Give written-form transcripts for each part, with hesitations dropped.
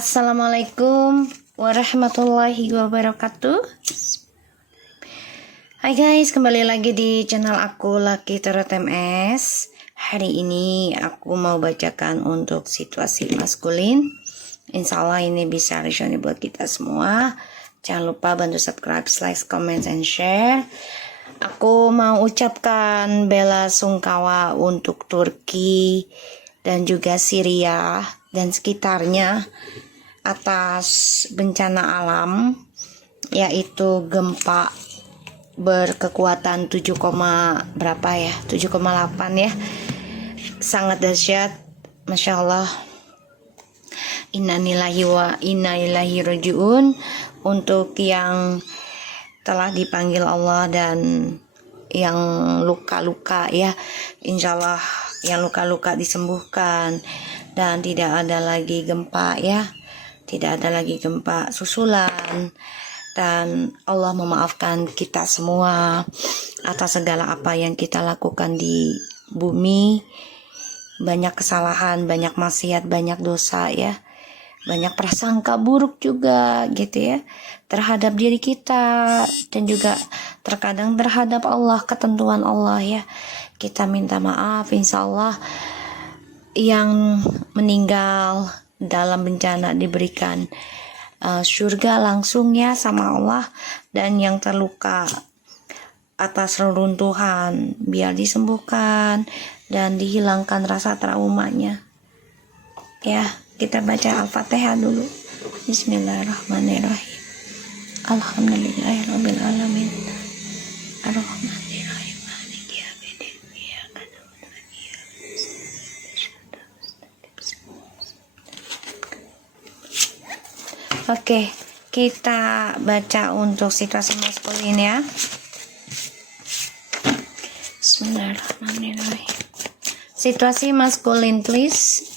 Assalamualaikum warahmatullahi wabarakatuh. Hai guys, kembali lagi di channel aku Lucky Tarot MS. Hari ini aku mau bacakan untuk situasi maskulin. Insya Allah ini bisa resonate buat kita semua. Jangan lupa bantu subscribe, like, comment, and share. Aku mau ucapkan bela sungkawa untuk Turki dan juga Syria dan sekitarnya atas bencana alam, yaitu gempa berkekuatan 7, berapa ya, 7,8 ya, sangat dahsyat. Masya Allah, innalillahi wa inna ilaihi rajiun. Untuk yang telah dipanggil Allah dan yang luka-luka ya, insya Allah yang luka-luka disembuhkan dan tidak ada lagi gempa ya, tidak ada lagi gempa susulan, dan Allah memaafkan kita semua atas segala apa yang kita lakukan di bumi. Banyak kesalahan, banyak maksiat, banyak dosa ya, banyak prasangka buruk juga gitu ya, terhadap diri kita dan juga terkadang terhadap Allah, ketentuan Allah ya. Kita minta maaf, insya Allah yang meninggal dalam bencana diberikan surga langsung ya sama Allah, dan yang terluka atas reruntuhan biar disembuhkan dan dihilangkan rasa traumanya ya. Kita baca Al-Fatihah dulu. Bismillahirrahmanirrahim. Alhamdulillahirabbil alamin. Arrahmanirrahim. Maliki yaumiddin. Iyyaka na'budu wa iyyaka nasta'in. Oke, kita baca untuk situasi maskulin ya. Bismillahirrahmanirrahim. Situasi maskulin please.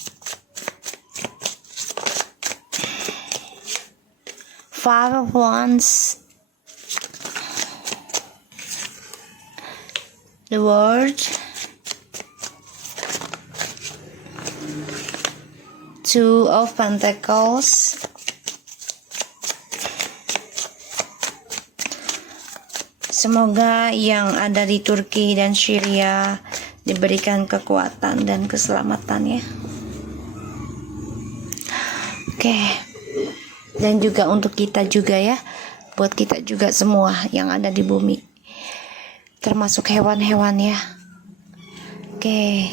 Five of Wands, the World, Two of Pentacles, semoga yang ada di Turki dan Syria diberikan kekuatan dan keselamatan ya. Oke. Dan juga untuk kita juga ya, buat kita juga semua yang ada di bumi, termasuk hewan-hewan ya. Oke.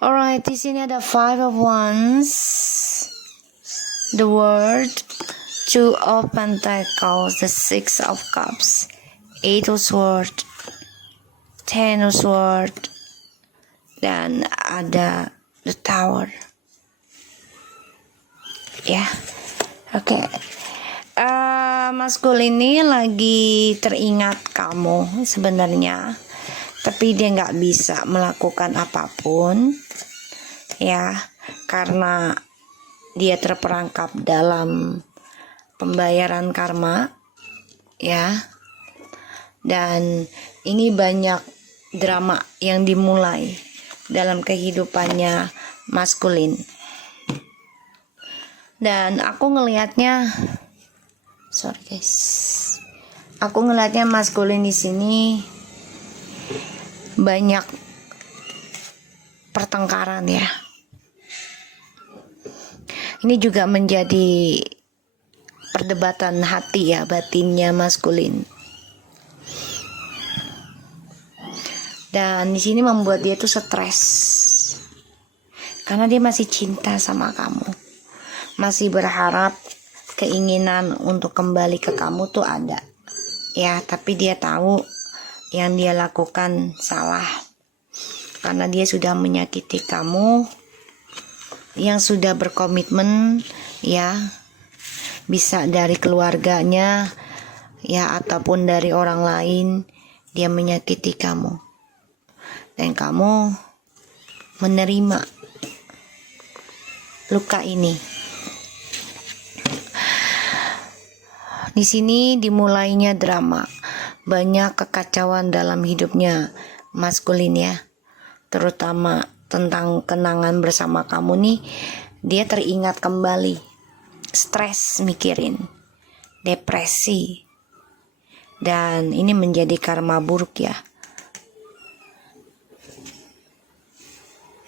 Alright, di sini ada Five of Wands, the World, Two of Pentacles, the Six of Cups, Eight of Swords, Ten of Swords, dan ada the Tower. Ya, oke. Maskulin ini lagi teringat kamu sebenarnya, tapi dia nggak bisa melakukan apapun, ya, karena dia terperangkap dalam pembayaran karma, ya. Dan ini banyak drama yang dimulai dalam kehidupannya maskulin. Dan aku ngelihatnya, sorry guys, aku ngelihatnya maskulin di sini banyak pertengkaran ya. Ini juga menjadi perdebatan hati ya, batinnya maskulin. Dan di sini membuat dia tuh stres karena dia masih cinta sama kamu, masih berharap, keinginan untuk kembali ke kamu tuh ada ya, tapi dia tahu yang dia lakukan salah karena dia sudah menyakiti kamu yang sudah berkomitmen ya, bisa dari keluarganya ya ataupun dari orang lain. Dia menyakiti kamu dan kamu menerima luka ini. Di sini dimulainya drama, banyak kekacauan dalam hidupnya maskulin ya, terutama tentang kenangan bersama kamu nih, dia teringat kembali, stres mikirin, depresi, dan ini menjadi karma buruk ya.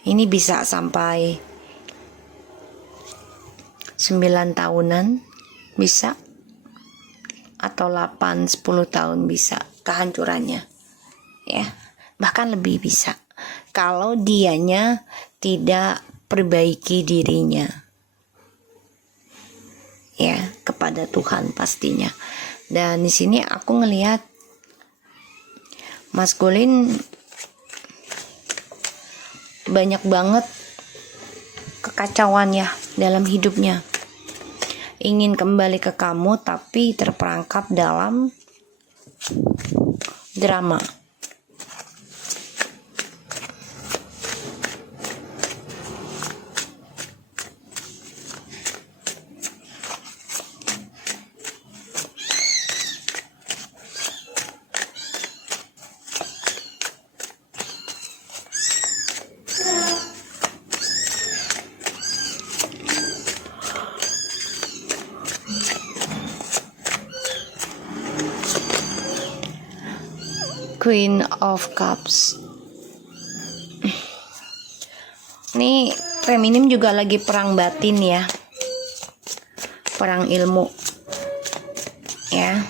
Ini bisa sampai 9 tahunan bisa, atau 8-10 tahun bisa kehancurannya ya, bahkan lebih bisa kalau dianya tidak perbaiki dirinya ya kepada Tuhan pastinya. Dan di sini aku ngelihat maskulin banyak banget kekacauan ya dalam hidupnya, ingin kembali ke kamu tapi terperangkap dalam drama. Queen of Cups. Nih feminim juga lagi perang batin ya, perang ilmu ya,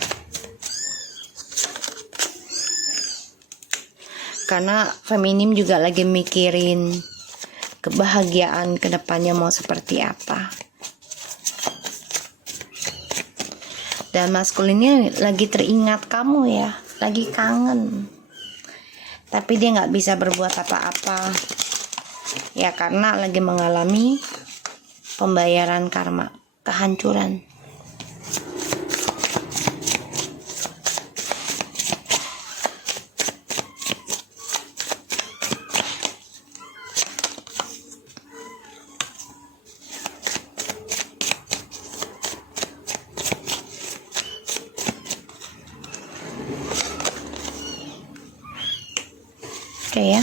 karena feminim juga lagi mikirin kebahagiaan kedepannya mau seperti apa. Dan maskulinnya lagi teringat kamu ya, lagi kangen, tapi dia nggak bisa berbuat apa-apa ya, karena lagi mengalami pembayaran karma, kehancuran. Oke ya.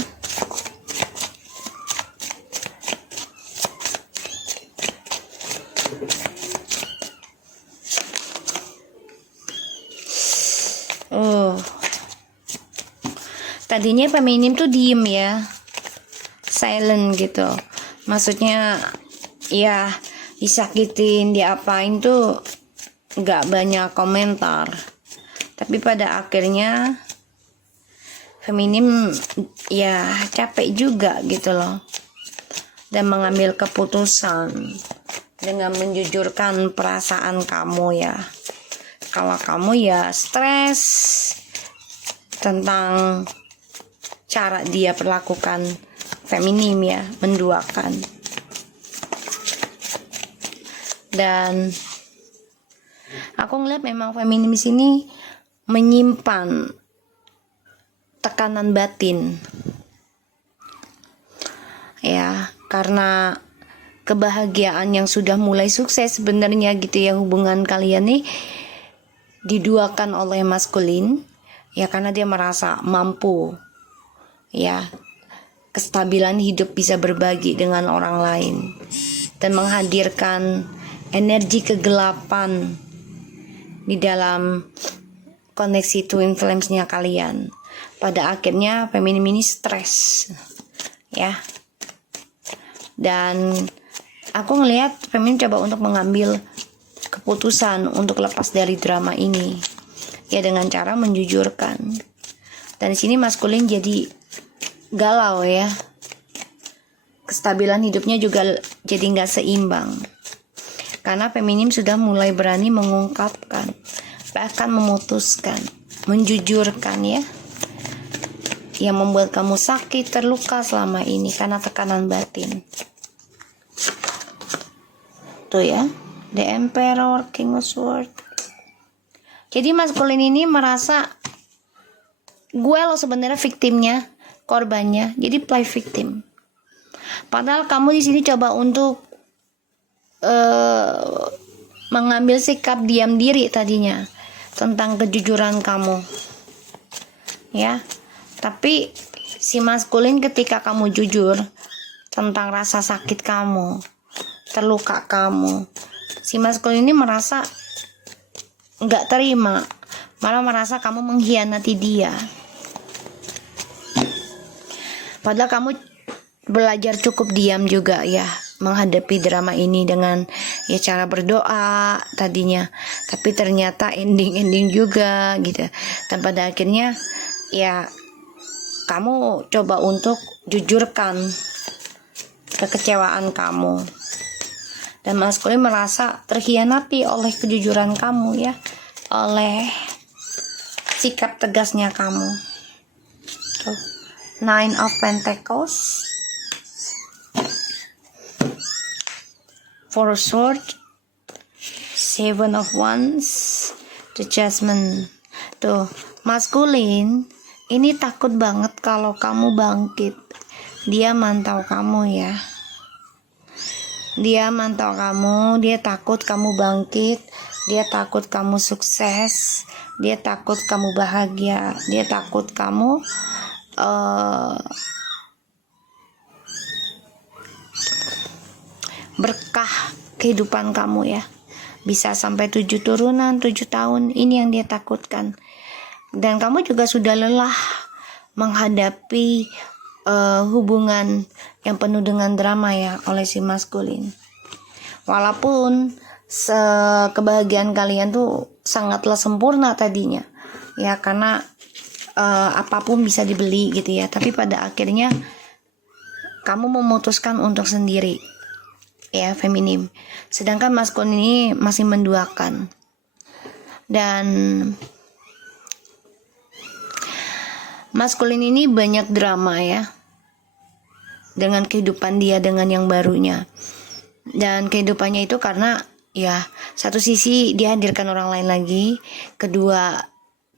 Tadinya feminim tuh diem ya, silent gitu. Maksudnya ya disakitin, diapain tuh nggak banyak komentar. Tapi pada akhirnya feminim ya capek juga gitu loh, dan mengambil keputusan dengan menjujurkan perasaan kamu ya, kalau kamu ya stres tentang cara dia perlakukan feminim ya, menduakan. Dan aku ngeliat memang feminim di sini menyimpan tekanan batin ya, karena kebahagiaan yang sudah mulai sukses sebenarnya gitu ya, hubungan kalian nih diduakan oleh maskulin ya, karena dia merasa mampu ya, kestabilan hidup, bisa berbagi dengan orang lain dan menghadirkan energi kegelapan di dalam koneksi twin flames-nya kalian. Pada akhirnya feminim ini stres ya, dan aku ngelihat feminim coba untuk mengambil keputusan untuk lepas dari drama ini ya, dengan cara menjujurkan. Dan di sini maskulin jadi galau ya, kestabilan hidupnya juga jadi nggak seimbang, karena feminim sudah mulai berani mengungkapkan, bahkan memutuskan, menjujurkan ya, yang membuat kamu sakit, terluka selama ini karena tekanan batin. Tuh ya, The Emperor, King of Swords. Jadi maskulin ini merasa gue lo sebenarnya victimnya, korbannya, jadi play victim. Padahal kamu di sini coba untuk mengambil sikap diam diri tadinya tentang kejujuran kamu ya, tapi si maskulin ketika kamu jujur tentang rasa sakit kamu, terluka kamu. Si maskulin ini merasa nggak terima, malah merasa kamu mengkhianati dia. Padahal kamu belajar cukup diam juga ya menghadapi drama ini dengan ya cara berdoa tadinya, tapi ternyata ending juga gitu. Dan pada akhirnya ya kamu coba untuk jujurkan kekecewaan kamu, dan maskulin merasa terkhianati oleh kejujuran kamu ya, oleh sikap tegasnya kamu. Tuh, Nine of Pentacles, Four of Swords, Seven of Wands, The Judgment. Tuh, maskulin ini takut banget kalau kamu bangkit. Dia mantau kamu ya. Dia mantau kamu, dia takut kamu bangkit, dia takut kamu sukses, dia takut kamu bahagia, dia takut kamu berkah kehidupan kamu ya, bisa sampai 7 turunan, 7 tahun. Ini yang dia takutkan. Dan kamu juga sudah lelah menghadapi hubungan yang penuh dengan drama ya oleh si maskulin. Walaupun kebahagiaan kalian tuh sangatlah sempurna tadinya ya, karena apapun bisa dibeli gitu ya, tapi pada akhirnya kamu memutuskan untuk sendiri ya, feminim. Sedangkan maskulin ini masih menduakan. Dan maskulin ini banyak drama ya dengan kehidupan dia dengan yang barunya. Dan kehidupannya itu karena ya satu sisi dia hadirkan orang lain lagi, kedua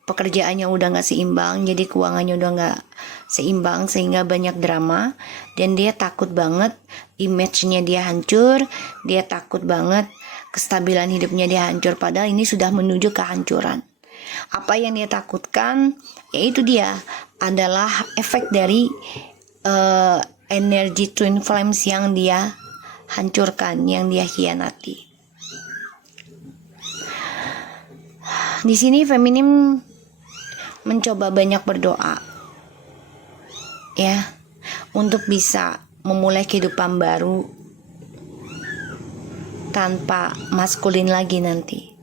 pekerjaannya udah gak seimbang, jadi keuangannya udah gak seimbang sehingga banyak drama. Dan dia takut banget image-nya dia hancur, dia takut banget kestabilan hidupnya dia hancur, padahal ini sudah menuju kehancuran. Apa yang dia takutkan yaitu dia adalah efek dari energi twin flames yang dia hancurkan, yang dia khianati. Di sini feminim mencoba banyak berdoa ya, untuk bisa memulai kehidupan baru tanpa maskulin lagi nanti.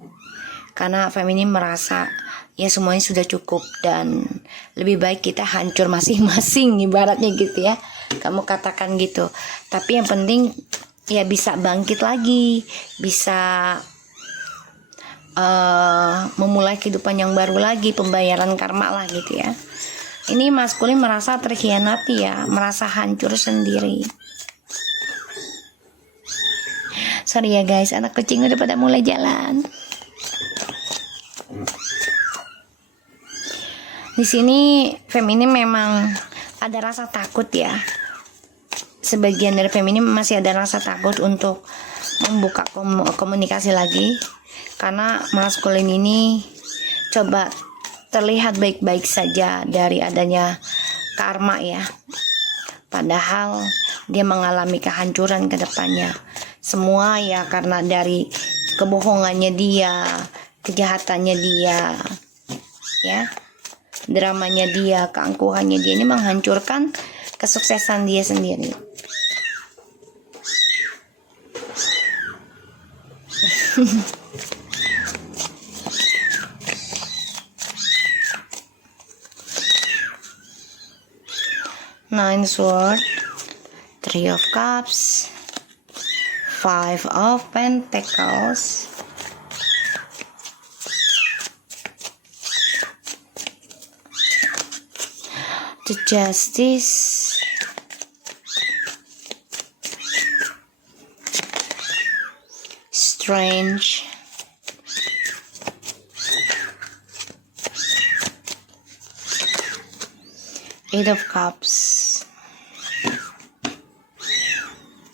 Karena feminim merasa ya semuanya sudah cukup dan lebih baik kita hancur masing-masing, ibaratnya gitu ya. Kamu katakan gitu. Tapi yang penting ya bisa bangkit lagi, bisa memulai kehidupan yang baru lagi, pembayaran karma lah gitu ya. Ini maskulin merasa terkhianati ya, merasa hancur sendiri. Sorry ya guys, anak kucing udah pada mulai jalan. Di sini feminim memang ada rasa takut ya. Sebagian dari feminim masih ada rasa takut untuk membuka komunikasi lagi, karena maskulin ini coba terlihat baik-baik saja dari adanya karma ya, padahal dia mengalami kehancuran ke depannya. Semua ya karena dari kebohongannya dia, kejahatannya dia ya, dramanya dia, keangkuhannya dia, ini menghancurkan kesuksesan dia sendiri. Nine Swords, Three of Cups, Five of Pentacles, the Justice, Strange, Eight of Cups,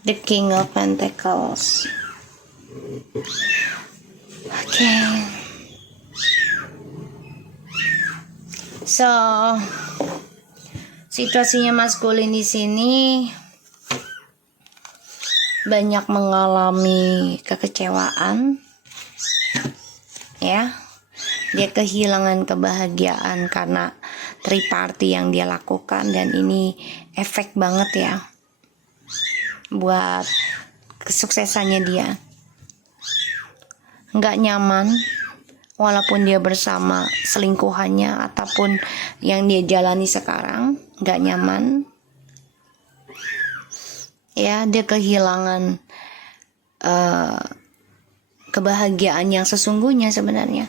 the King of Pentacles. Okay. So, situasinya maskulin di sini banyak mengalami kekecewaan, ya. Dia kehilangan kebahagiaan karena triparty yang dia lakukan, dan ini efek banget ya buat kesuksesannya dia. Nggak nyaman walaupun dia bersama selingkuhannya ataupun yang dia jalani sekarang, nggak nyaman ya. Dia kehilangan kebahagiaan yang sesungguhnya sebenarnya.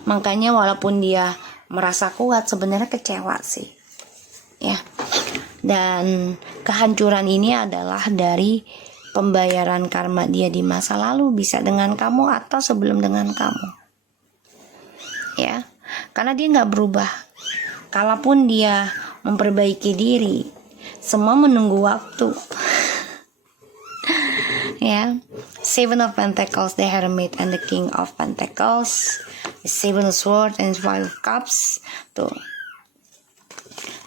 Makanya walaupun dia merasa kuat, sebenarnya kecewa sih ya. Dan kehancuran ini adalah dari pembayaran karma dia di masa lalu, bisa dengan kamu atau sebelum dengan kamu ya. Karena dia nggak berubah. Kalaupun dia memperbaiki diri, semua menunggu waktu ya. Seven of Pentacles, the Hermit and the King of Pentacles, the Seven of Swords and Five of Cups. Tuh,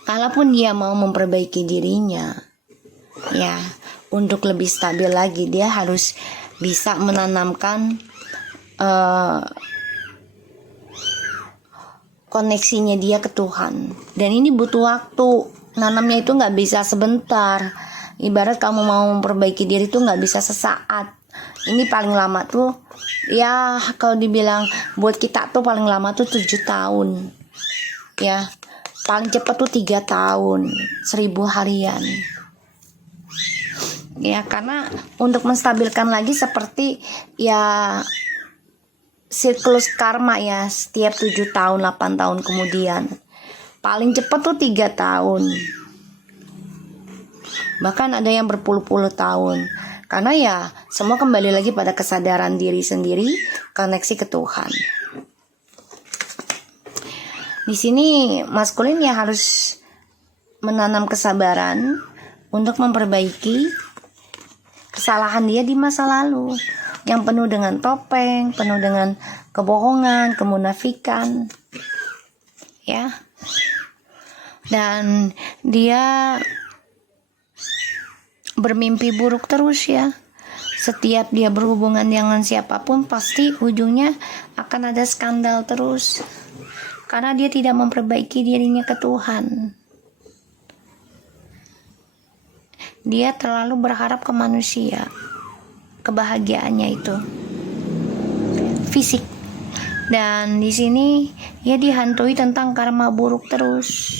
kalaupun dia mau memperbaiki dirinya ya, untuk lebih stabil lagi, dia harus bisa menanamkan koneksinya dia ke Tuhan. Dan ini butuh waktu. Nanamnya itu nggak bisa sebentar. Ibarat kamu mau memperbaiki diri itu nggak bisa sesaat. Ini paling lama tuh ya, kalau dibilang buat kita tuh paling lama tuh 7 tahun ya. Paling cepat tuh 3 tahun, 1000 harian ya. Karena untuk menstabilkan lagi seperti ya siklus karma ya, setiap 7 tahun 8 tahun kemudian. Paling cepat tuh 3 tahun, bahkan ada yang berpuluh-puluh tahun. Karena ya semua kembali lagi pada kesadaran diri sendiri, koneksi ke Tuhan. Di sini maskulin ya harus menanam kesabaran untuk memperbaiki kesalahan dia di masa lalu yang penuh dengan topeng, penuh dengan kebohongan, kemunafikan ya. Dan dia bermimpi buruk terus ya. Setiap dia berhubungan dengan siapapun pasti ujungnya akan ada skandal terus, karena dia tidak memperbaiki dirinya ke Tuhan. Dia terlalu berharap ke manusia, kebahagiaannya itu fisik. Dan di sini ya dihantui tentang karma buruk terus,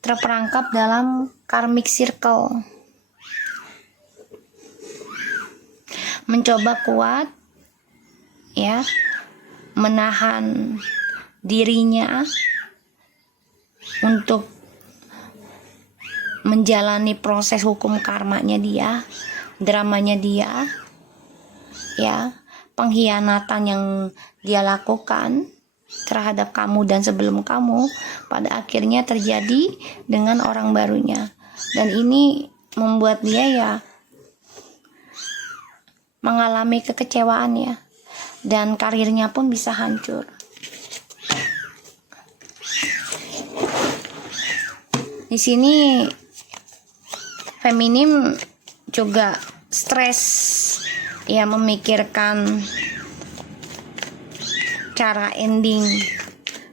terperangkap dalam karmic circle. Mencoba kuat ya, menahan dirinya untuk menjalani proses hukum karmanya dia, dramanya dia ya, pengkhianatan yang dia lakukan terhadap kamu dan sebelum kamu pada akhirnya terjadi dengan orang barunya. Dan ini membuat dia ya mengalami kekecewaan ya, dan karirnya pun bisa hancur. Di sini feminim juga stres ya, memikirkan cara ending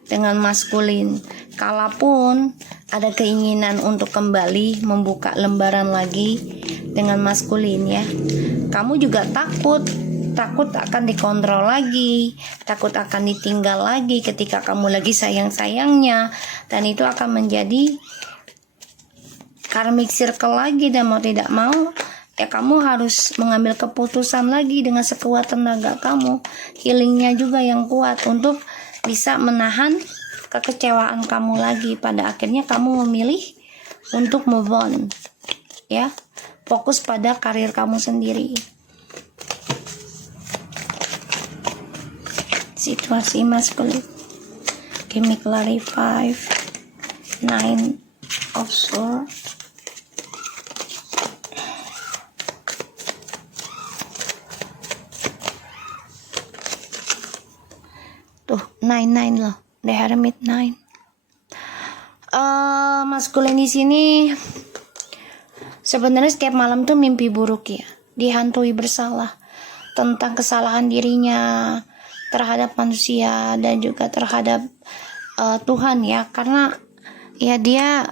dengan maskulin. Kalaupun ada keinginan untuk kembali membuka lembaran lagi dengan maskulin ya, kamu juga takut akan dikontrol lagi, takut akan ditinggal lagi ketika kamu lagi sayang-sayangnya, dan itu akan menjadi karmic circle lagi. Dan mau tidak mau ya kamu harus mengambil keputusan lagi dengan sekuat tenaga kamu, healingnya juga yang kuat untuk bisa menahan kekecewaan kamu lagi. Pada akhirnya kamu memilih untuk move on ya, fokus pada karir kamu sendiri. Situasi maskulin, give me clarify 9 of Swords, tuh 9 loh, the Hermit 9. Maskulin di sini sebenarnya setiap malam tuh mimpi buruk ya. dihantui bersalah tentang kesalahan dirinya terhadap manusia dan juga terhadap Tuhan ya, karena ya dia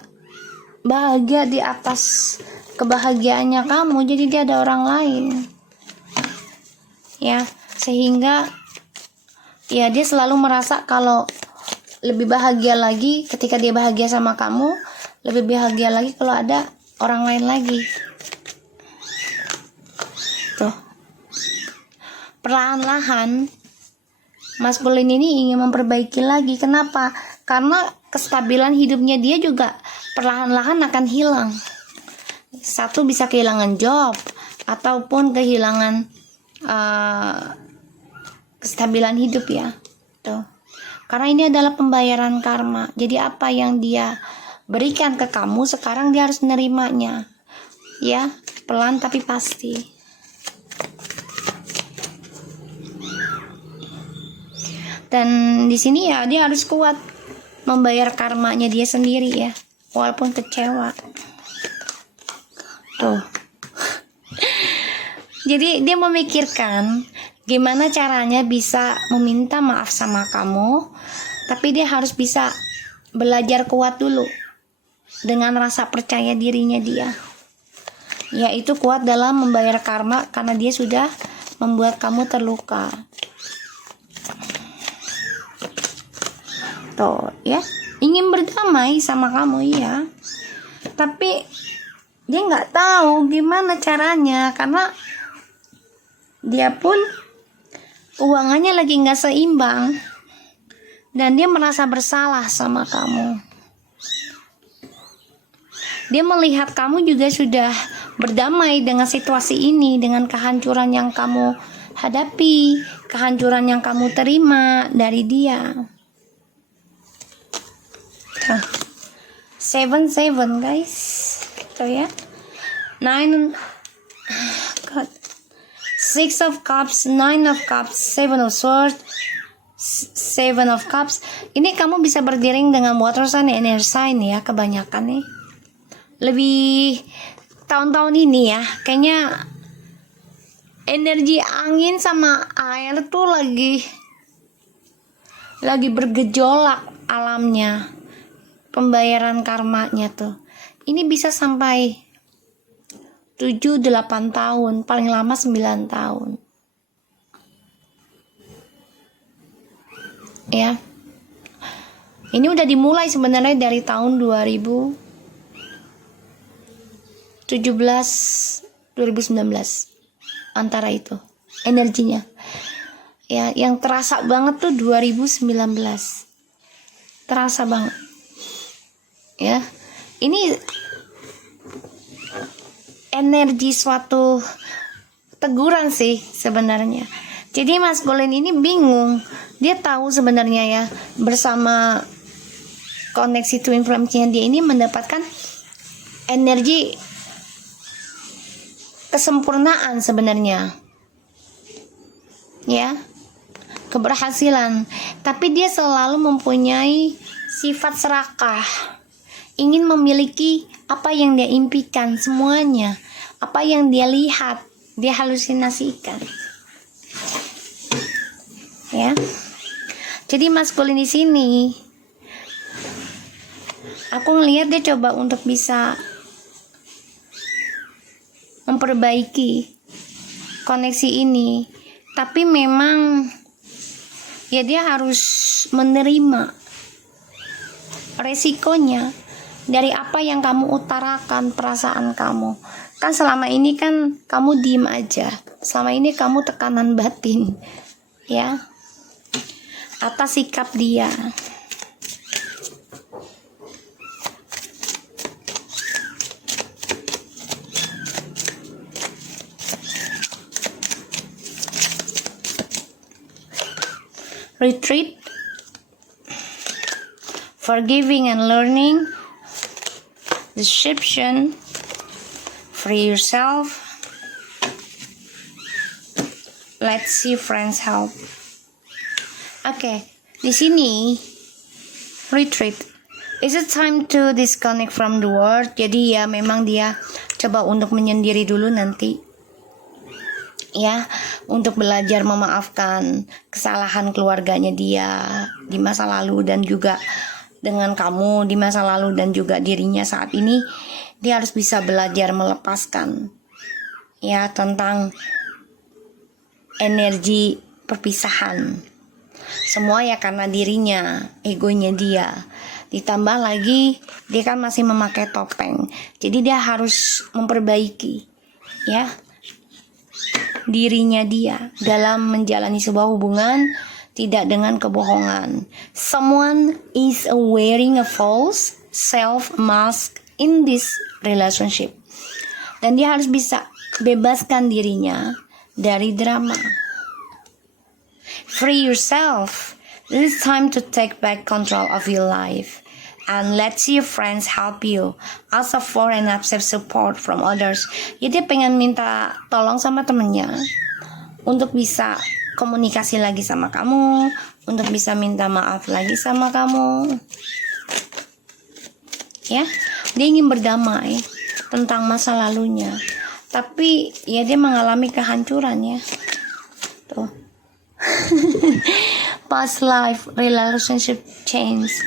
bahagia di atas kebahagiaannya kamu, jadi dia ada orang lain ya, sehingga ya dia selalu merasa kalau lebih bahagia lagi ketika dia bahagia sama kamu, lebih bahagia lagi kalau ada orang lain lagi. Tuh, perlahan-lahan maskulin ini ingin memperbaiki lagi. Kenapa? Karena kestabilan hidupnya dia juga perlahan-lahan akan hilang. Satu bisa kehilangan job ataupun kehilangan kestabilan hidup ya. Tuh. Karena ini adalah pembayaran karma. Jadi apa yang dia berikan ke kamu, sekarang dia harus menerimanya. Ya, pelan tapi pasti. Dan di sini ya dia harus kuat membayar karmanya dia sendiri ya, walaupun kecewa. Tuh. Jadi dia memikirkan gimana caranya bisa meminta maaf sama kamu, tapi dia harus bisa belajar kuat dulu dengan rasa percaya dirinya dia, yaitu kuat dalam membayar karma karena dia sudah membuat kamu terluka. Tuh ya, ingin berdamai sama kamu ya, tapi dia nggak tahu gimana caranya karena dia pun keuangannya lagi nggak seimbang dan dia merasa bersalah sama kamu. Dia melihat kamu juga sudah berdamai dengan situasi ini, dengan kehancuran yang kamu hadapi, kehancuran yang kamu terima dari dia. 7 guys, tuh ya. 9 God. 6 of Cups, 9 of Cups, 7 of Swords, 7 of Cups. Ini kamu bisa berdering dengan water sign, air sign ya, kebanyakan nih. Lebih tahun-tahun ini ya, kayaknya energi angin sama air tuh lagi bergejolak alamnya. Pembayaran karmanya tuh. Ini bisa sampai 7-8 tahun, paling lama 9 tahun. Ya. Ini udah dimulai sebenarnya dari tahun 2017 2019. Antara itu energinya. Ya, yang terasa banget tuh 2019. Terasa banget. Ya. Ini energi suatu teguran sih sebenarnya. Jadi maskulin ini bingung. Dia tahu sebenarnya ya, bersama koneksi twin flame-nya dia ini mendapatkan energi kesempurnaan sebenarnya. Ya. Keberhasilan. Tapi dia selalu mempunyai sifat serakah. Ingin memiliki apa yang dia impikan semuanya, apa yang dia lihat, dia halusinasikan. Ya. Jadi maskulin di sini, aku ngelihat dia coba untuk bisa memperbaiki koneksi ini, tapi memang ya dia harus menerima resikonya dari apa yang kamu utarakan, perasaan kamu. Kan selama ini kan kamu diem aja. Selama ini kamu tekanan batin. Ya. Atas sikap dia. Retreat. Forgiving and learning. Deception, free yourself. Let's see friends help. Oke, di sini retreat. Is it time to disconnect from the world? Jadi ya memang dia coba untuk menyendiri dulu nanti. ya, untuk belajar memaafkan kesalahan keluarganya dia di masa lalu dan juga dengan kamu di masa lalu dan juga dirinya saat ini. Dia harus bisa belajar melepaskan ya tentang energi perpisahan. Semua ya karena dirinya, egonya dia. Ditambah lagi dia kan masih memakai topeng. Jadi dia harus memperbaiki ya dirinya dia dalam menjalani sebuah hubungan tidak dengan kebohongan. Someone is wearing a false self mask in this relationship. Dan dia harus bisa bebaskan dirinya dari drama. Free yourself. It is time to take back control of your life. And let your friends help you. Ask for and accept support from others. Jadi dia pengen minta tolong sama temennya untuk bisa komunikasi lagi sama kamu, untuk bisa minta maaf lagi sama kamu. Ya, dia ingin berdamai tentang masa lalunya. Tapi ya dia mengalami kehancuran ya. Tuh. Past life relationship change.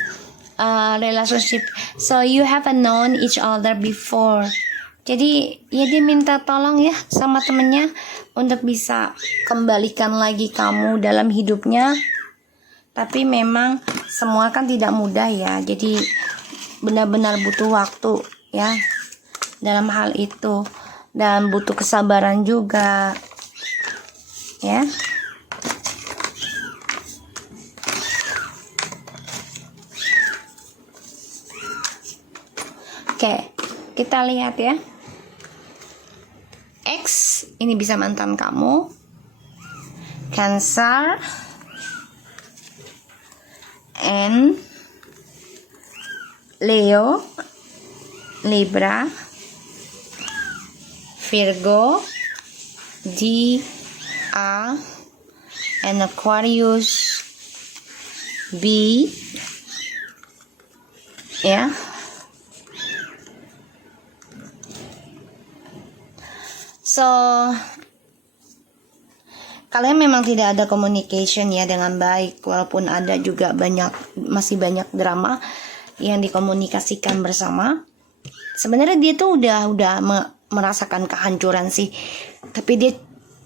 Relationship, so you have known each other before. Jadi ya dia minta tolong ya sama temennya untuk bisa kembalikan lagi kamu dalam hidupnya. Tapi memang semua kan tidak mudah ya, jadi benar-benar butuh waktu ya dalam hal itu, dan butuh kesabaran juga ya. Oke, kita lihat ya. X ini bisa mantan kamu. Cancer and Leo, Libra, Virgo, A, and Aquarius B. Ya. So, kalian memang tidak ada communication ya dengan baik, walaupun ada juga masih banyak drama yang dikomunikasikan bersama. Sebenarnya dia tuh udah merasakan kehancuran sih, tapi dia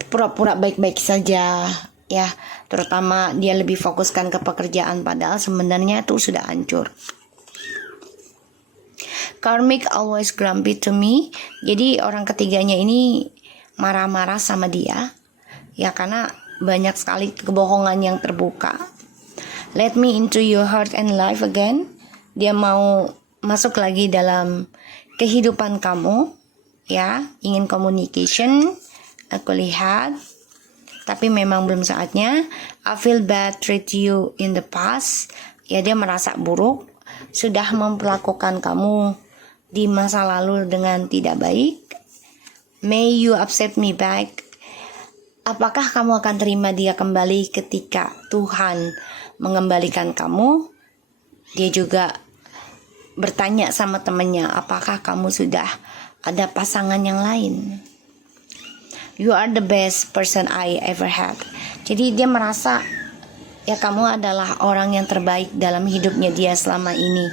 pura-pura baik-baik saja ya. Terutama dia lebih fokuskan ke pekerjaan, padahal sebenarnya tuh sudah hancur. Karmic always grumpy to me. Jadi orang ketiganya ini marah-marah sama dia ya, karena banyak sekali kebohongan yang terbuka. Let me into your heart and life again. Dia mau masuk lagi dalam kehidupan kamu ya, ingin communication, aku lihat, tapi memang belum saatnya. I feel bad treat you in the past. Ya, dia merasa buruk sudah memperlakukan kamu di masa lalu dengan tidak baik. May you accept me back. Apakah kamu akan terima dia kembali ketika Tuhan mengembalikan kamu? Dia juga bertanya sama temannya, apakah kamu sudah ada pasangan yang lain? You are the best person I ever had. Jadi dia merasa ya kamu adalah orang yang terbaik dalam hidupnya dia selama ini.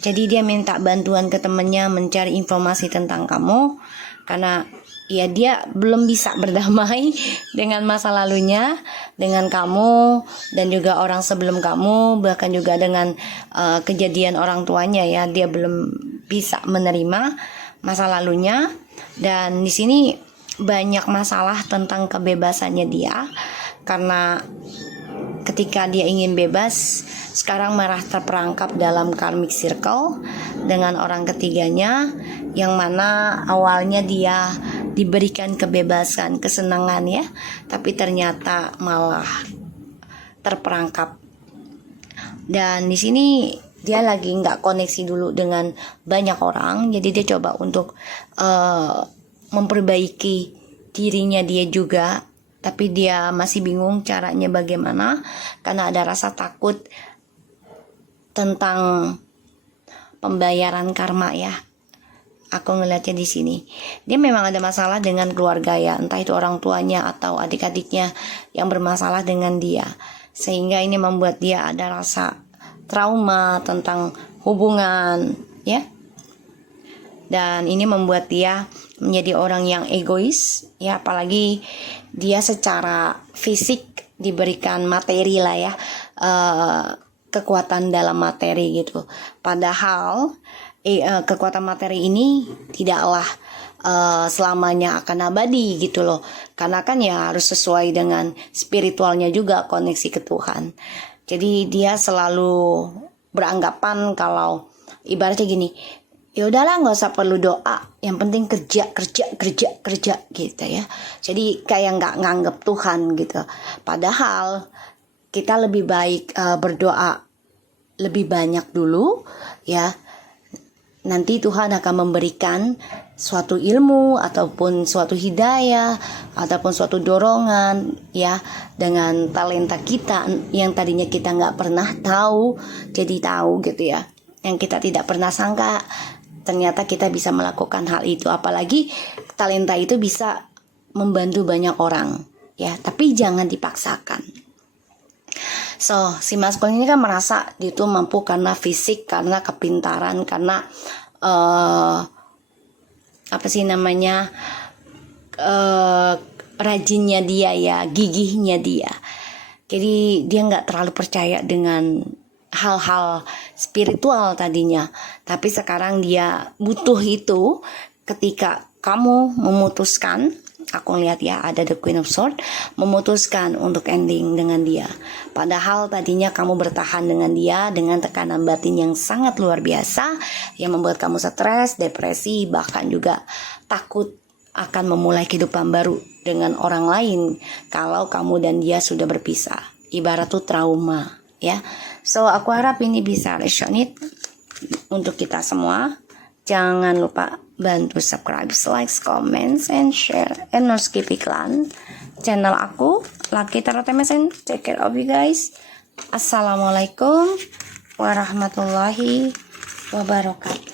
Jadi dia minta bantuan ke temannya mencari informasi tentang kamu, karena ya dia belum bisa berdamai dengan masa lalunya, dengan kamu dan juga orang sebelum kamu, bahkan juga dengan kejadian orang tuanya ya. Dia belum bisa menerima masa lalunya, dan di sini banyak masalah tentang kebebasannya dia, karena ketika dia ingin bebas, sekarang malah terperangkap dalam karmic circle dengan orang ketiganya, yang mana awalnya dia diberikan kebebasan, kesenangan ya, tapi ternyata malah terperangkap. Dan di sini dia lagi nggak koneksi dulu dengan banyak orang, jadi dia coba untuk memperbaiki dirinya dia juga. Tapi dia masih bingung caranya bagaimana, karena ada rasa takut tentang pembayaran karma ya. aku ngelihatnya di sini. Dia memang ada masalah dengan keluarga ya, entah itu orang tuanya atau adik-adiknya yang bermasalah dengan dia. Sehingga ini membuat dia ada rasa trauma tentang hubungan, ya. Dan ini membuat dia menjadi orang yang egois, ya, apalagi dia secara fisik diberikan materi lah ya, kekuatan dalam materi gitu. Padahal kekuatan materi ini tidaklah selamanya akan abadi gitu loh, karena kan ya harus sesuai dengan spiritualnya juga, koneksi ke Tuhan. Jadi dia selalu beranggapan kalau ibaratnya gini, ya udahlah nggak usah perlu doa, yang penting kerja gitu ya. Jadi kayak nggak nganggep Tuhan gitu. Padahal kita lebih baik berdoa lebih banyak dulu ya. Nanti Tuhan akan memberikan suatu ilmu ataupun suatu hidayah ataupun suatu dorongan ya, dengan talenta kita yang tadinya kita nggak pernah tahu jadi tahu gitu ya, yang kita tidak pernah sangka ternyata kita bisa melakukan hal itu. Apalagi talenta itu bisa membantu banyak orang ya, tapi jangan dipaksakan. So, si maskulin ini kan merasa dia tuh mampu karena fisik, karena kepintaran, karena rajinnya dia ya, gigihnya dia. Jadi dia nggak terlalu percaya dengan hal-hal spiritual tadinya, tapi sekarang dia butuh itu ketika kamu memutuskan. Aku lihat ya, ada the Queen of Swords, memutuskan untuk ending dengan dia. Padahal tadinya kamu bertahan dengan dia dengan tekanan batin yang sangat luar biasa, yang membuat kamu stres, depresi, bahkan juga takut akan memulai kehidupan baru dengan orang lain kalau kamu dan dia sudah berpisah. Ibarat tuh trauma ya. So aku harap ini bisa resonate untuk kita semua. Jangan lupa bantu subscribe, like, comments, and share. And not skip iklan. Channel aku, Lucky Tarot MSN. Take care of you guys. Assalamualaikum warahmatullahi wabarakatuh.